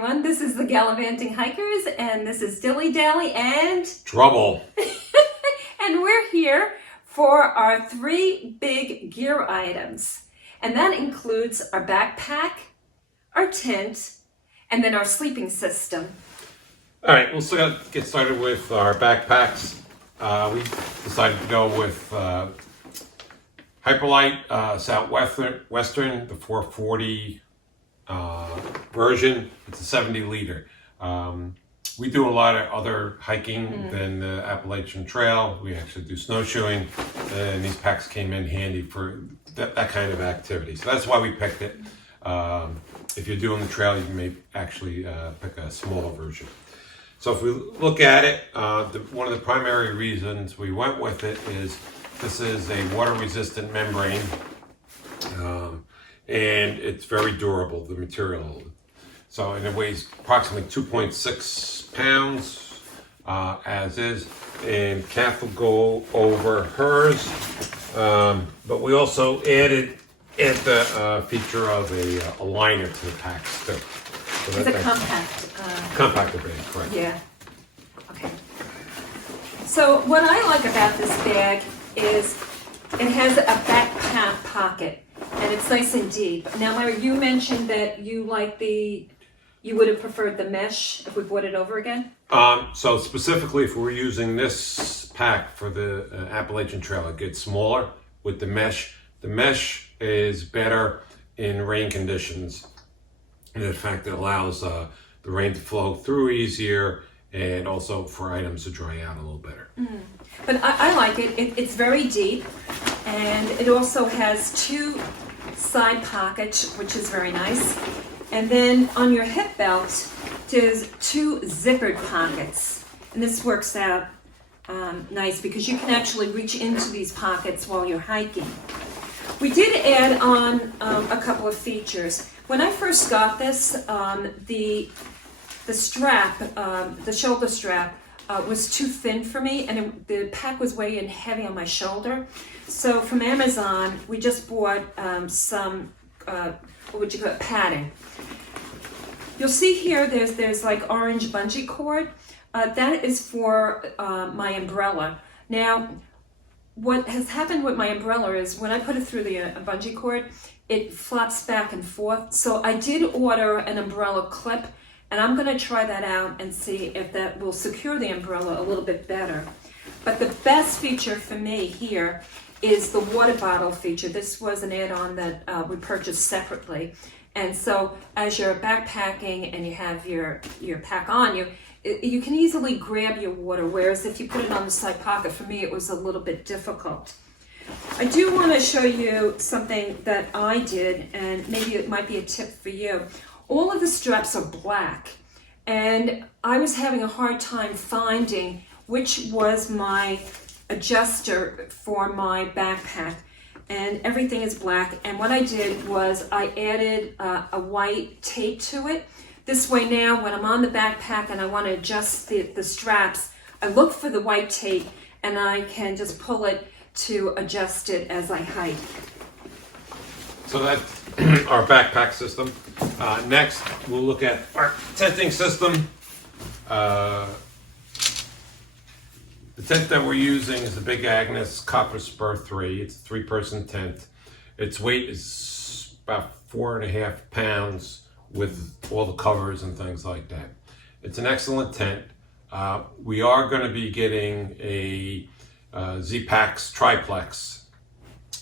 everyone. This is the Gallivanting Hikers, and this is Dilly Dally and Trouble. And we're here for our 3 big gear items. And that includes our backpack, our tent, and then our sleeping system. All right, we'll still get started with our backpacks. We decided to go with Hyperlite Southwestern, the 440 version. It's a 70 liter. We do a lot of other hiking than the Appalachian Trail. We actually do snowshoeing, and these packs came in handy for that kind of activity. So that's why we picked it. If you're doing the trail, you may actually pick a smaller version. So if we look at it, one of the primary reasons we went with it is this is a water-resistant membrane, and it's very durable, the material. So, and it weighs approximately 2.6 pounds, as is, and Kath will go over hers, but we also added the feature of a liner to the packs too. So It's a compact. Compactor bag, correct. Yeah. Okay. So what I like about this bag is it has a backpack pocket, and it's nice and deep. Now, Larry, you mentioned that you would have preferred the mesh if we bought it over again? So specifically, if we're using this pack for the Appalachian Trail, it gets smaller with the mesh. The mesh is better in rain conditions. And in fact, it allows the rain to flow through easier, and also for items to dry out a little better. But I like it. It's very deep, and it also has 2 side pockets, which is very nice. And then on your hip belt, there's 2 zippered pockets. And this works out nice because you can actually reach into these pockets while you're hiking. We did add on a couple of features. When I first got this, the strap, the shoulder strap, was too thin for me, and the pack was weighing heavy on my shoulder. So from Amazon, we just bought some, what would you call it, padding. You'll see here there's like orange bungee cord. That is for my umbrella. Now, what has happened with my umbrella is when I put it through the bungee cord, it flops back and forth. So I did order an umbrella clip, and I'm gonna try that out and see if that will secure the umbrella a little bit better. But the best feature for me here is the water bottle feature. This was an add-on that we purchased separately. And so as you're backpacking and you have your pack on you, you can easily grab your water, whereas if you put it on the side pocket, for me it was a little bit difficult. I do want to show you something that I did, and maybe it might be a tip for you. All of the straps are black, and I was having a hard time finding which was my adjuster for my backpack, and everything is black. And what I did was I added a white tape to it. This way now, when I'm on the backpack and I want to adjust the straps, I look for the white tape and I can just pull it to adjust it as I hike. So that's our backpack system. Next, we'll look at our tenting system. The tent that we're using is the big Agnes Copper Spur 3. It's a 3-person tent. Its weight is about 4.5 pounds with all the covers and things like that. It's an excellent tent. We are going to be getting a Z-Packs triplex.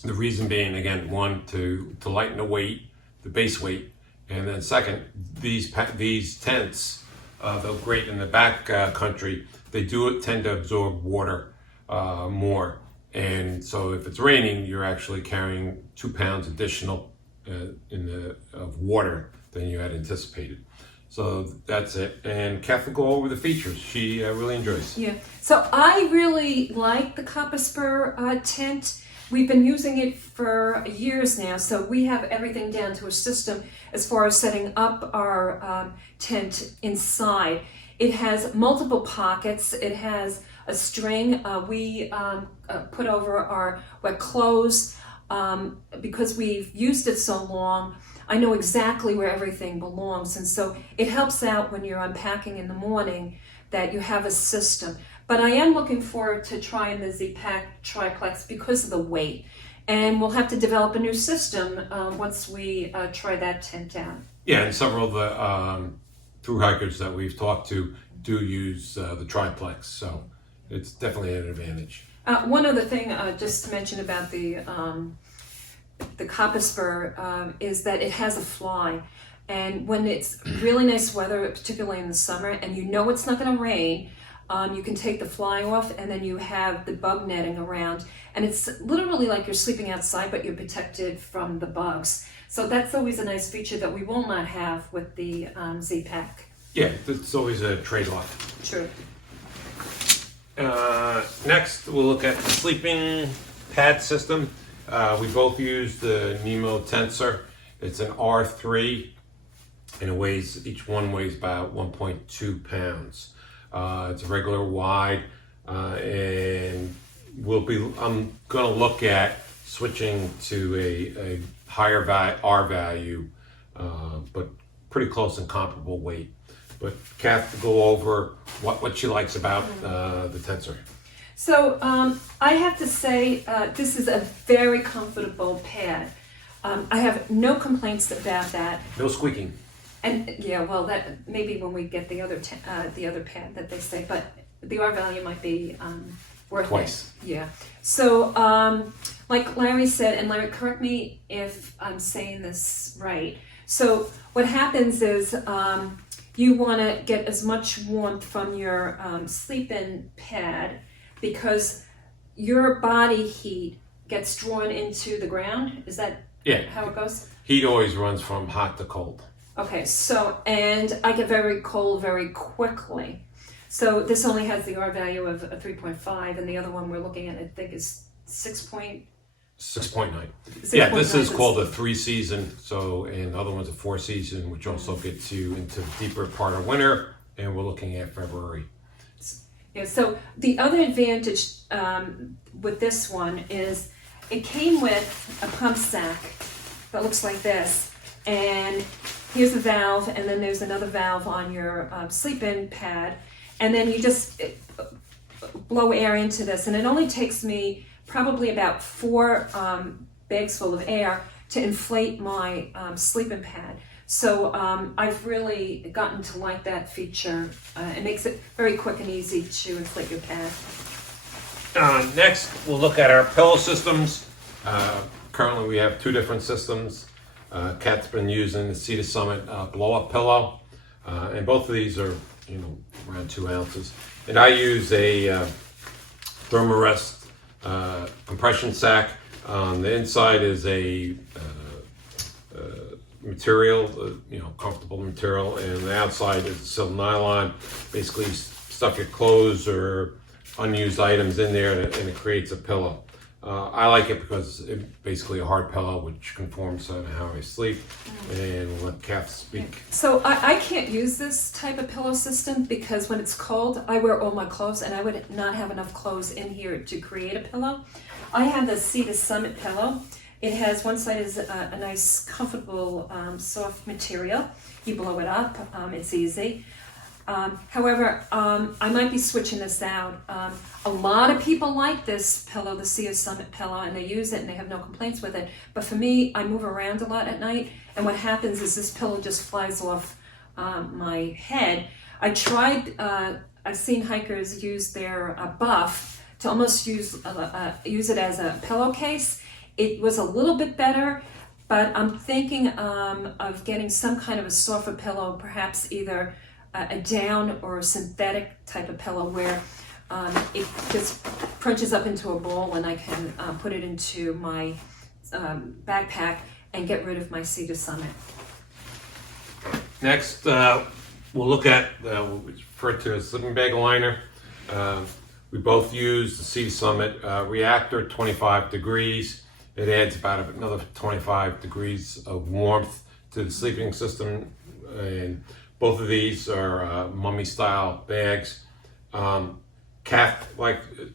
The reason being, again, one, to lighten the weight, the base weight, and then second, these tents, they're great in the back country. They do tend to absorb water more, and so if it's raining, you're actually carrying 2 pounds additional of water than you had anticipated. So that's it. And Kath will go over the features. She really enjoys. Yeah. So I really like the Copper Spur tent. We've been using it for years now, so we have everything down to a system as far as setting up our tent inside. It has multiple pockets. It has a string we put over our wet clothes. because we've used it so long, I know exactly where everything belongs. And so it helps out when you're unpacking in the morning that you have a system. But I am looking forward to trying the Z-Pack triplex because of the weight. And we'll have to develop a new system once we try that tent out. Yeah, and several of the through hikers that we've talked to do use the triplex, so it's definitely an advantage. One other thing just to mention about the copper spur is that it has a fly. And when it's really nice weather, particularly in the summer, and you know it's not going to rain, you can take the fly off and then you have the bug netting around. And it's literally like you're sleeping outside, but you're protected from the bugs. So that's always a nice feature that we will not have with the Z-Pack. Yeah, it's always a trade-off. True. Next, we'll look at the sleeping pad system. We both use the NEMO Tensor. It's an R3, and each one weighs about 1.2 pounds. It's a regular wide, and I'm going to look at switching to a higher R value, but pretty close and comparable weight. But Kath, to go over what she likes about the Tensor. So I have to say this is a very comfortable pad. I have no complaints about that. No squeaking. And yeah, well, that maybe when we get the other pad that they say, but the R value might be worth Twice. it. Yeah. So like Larry said, and Larry, correct me if I'm saying this right. So what happens is you want to get as much warmth from your sleep-in pad because your body heat gets drawn into the ground. Is that how it goes? Heat always runs from hot to cold. Okay, so, and I get very cold very quickly. So this only has the R value of a 3.5, and the other one we're looking at, I think, is 6.9. Yeah, this is called a 3-season, and the other one's a 4-season, which also gets you into the deeper part of winter, and we're looking at February. Yeah, so the other advantage with this one is it came with a pump sack that looks like this, and here's a valve, and then there's another valve on your sleep-in pad, and then you just blow air into this, and it only takes me probably about 4 bags full of air to inflate my sleep-in pad. So I've really gotten to like that feature. It makes it very quick and easy to inflate your pad. Next, we'll look at our pillow systems. Currently, we have 2 different systems. Kat's been using the Cedar Summit blow-up pillow, and both of these are, around 2 ounces. And I use a Therm-a-Rest compression sack. On the inside is a material, comfortable material, and the outside is silk nylon. Basically, stuff your clothes or unused items in there, and it creates a pillow. I like it because it's basically a hard pillow, which conforms to how I sleep. And we'll let Kath speak. So I can't use this type of pillow system because when it's cold, I wear all my clothes, and I would not have enough clothes in here to create a pillow. I have the Cedar Summit pillow. It has one side is a nice, comfortable, soft material. You blow it up. It's easy. However, I might be switching this out. A lot of people like this pillow, the Cedar Summit pillow, and they use it and they have no complaints with it. But for me, I move around a lot at night, and what happens is this pillow just flies off my head. I tried, I've seen hikers use their buff to almost use it as a pillowcase. It was a little bit better, but I'm thinking of getting some kind of a softer pillow, perhaps either a down or a synthetic type of pillow where it just crunches up into a ball and I can put it into my backpack and get rid of my Cedar Summit. Next, we'll look at what we refer to as sleeping bag liner. We both use the Cedar Summit Reactor, 25 degrees. It adds about another 25 degrees of warmth to the sleeping system, and both of these are mummy style bags. Kath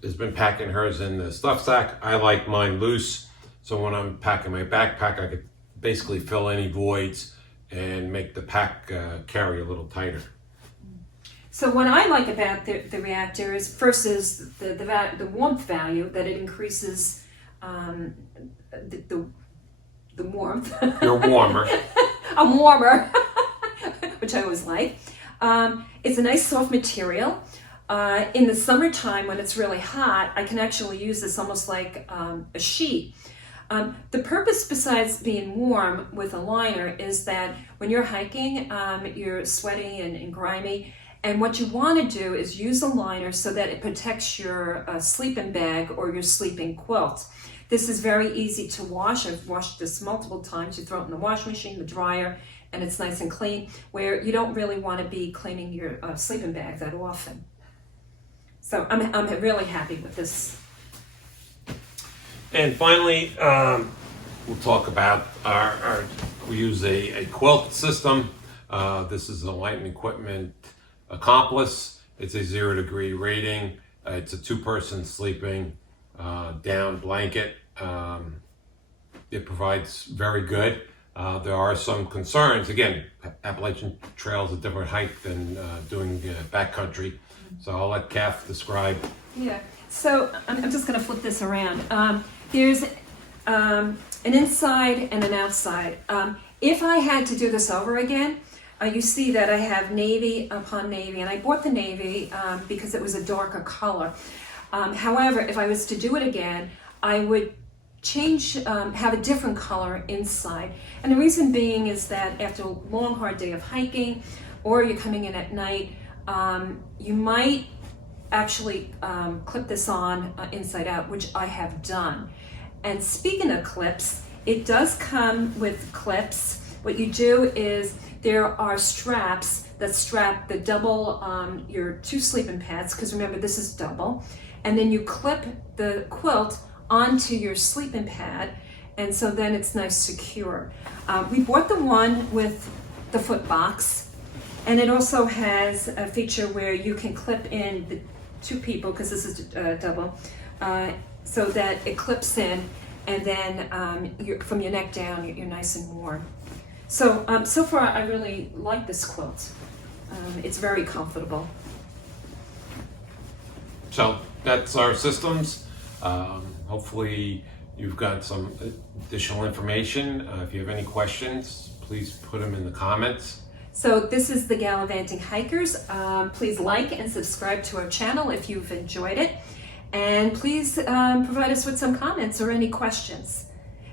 has been packing hers in the stuff sack. I like mine loose So when I'm packing my backpack, I could basically fill any voids and make the pack carry a little tighter. So what I like about the Reactor is first is the warmth value, that it increases the warmth. You're warmer. I'm warmer, which I always like. It's a nice soft material. In the summertime when it's really hot, I can actually use this almost like a sheet. The purpose besides being warm with a liner is that when you're hiking, you're sweaty and grimy, and what you want to do is use a liner so that it protects your sleeping bag or your sleeping quilt. This is very easy to wash. I've washed this multiple times. You throw it in the washing machine, the dryer, and it's nice and clean, where you don't really want to be cleaning your sleeping bag that often. So I'm really happy with this. And finally, we'll talk about we use a quilt system. This is an Enlightened Accomplice. It's a 0 degree rating. It's a 2-person sleeping down blanket. It provides very good. There are some concerns. Again, Appalachian Trail is a different height than doing backcountry. So I'll let Kath describe. Yeah, so I'm just going to flip this around. There's an inside and an outside. If I had to do this over again, you see that I have navy upon navy, and I bought the navy because it was a darker color. However, if I was to do it again, I would have a different color inside. And the reason being is that after a long, hard day of hiking, or you're coming in at night, you might actually clip this on inside out, which I have done. And speaking of clips, it does come with clips. What you do is there are straps that strap the double your 2 sleeping pads, because remember this is double, and then you clip the quilt onto your sleeping pad, and so then it's nice secure. We bought the one with the foot box, and it also has a feature where you can clip in the 2 people, because this is double, so that it clips in, and then from your neck down, you're nice and warm. So, so far I really like this quilt. It's very comfortable. So that's our systems. Hopefully you've got some additional information. If you have any questions, please put them in the comments. So this is the Gallivanting Hikers. Please like and subscribe to our channel if you've enjoyed it. And please provide us with some comments or any questions.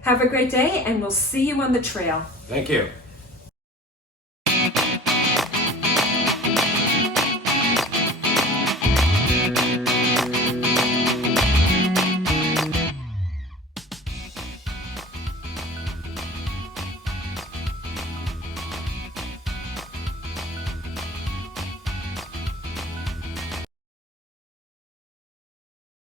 Have a great day, and we'll see you on the trail. Thank you.